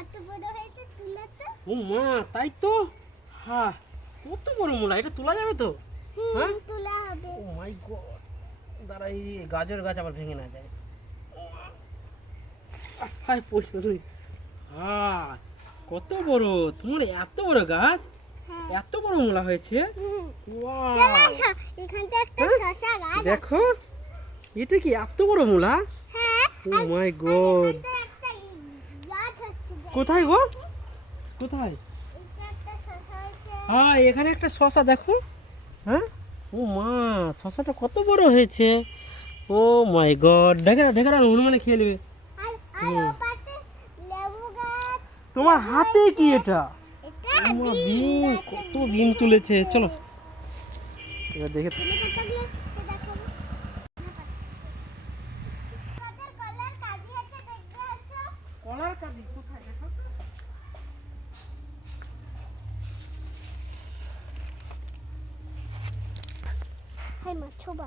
কত বড় হয়েছে তুলে তো। ও মা, তাই তো। হ্যাঁ, কত বড় মূলা, এটা তোলা যাবে তো? হ্যাঁ, তোলা হবে। ও মাই গড, দাঁড়া, এই গাজর গাছ আবার ভেঙে না যায়। হায় পড়ছে তুই। হ্যাঁ, কত বড় তোমার, এত বড় গাছ, এত বড় মূলা হয়েছে। ওয়াও, চলো আসো, এখানটা একটা শসা গাছ আছে। দেখো, এটা কি এত বড় মূলা? হ্যাঁ, ও মাই গড, এখানটা একটা গাছ আছে। কোথায় গো, কোথায়? এটা একটা শসা আছে। হ্যাঁ, এখানে একটা শসা দেখো। হ্যাঁ, ও মা, শসাটা কত বড় হয়েছে। ও মাই গড, দেখে না, দেখে না, হনুমানে খেয়ে নেবে। আর ওপাশে লেবু গাছ। তোমার হাতে কি এটা? এটা ও মা, বিন বিন, গাছ, কত বিন তুলেছে। চলো এবার দেখে। তুমি কতগুলো দেখো। কত কলার কাজি আছে দেখতে আসো। কলার কাঁদি কোথায় দেখো? হাই মা ছোবা।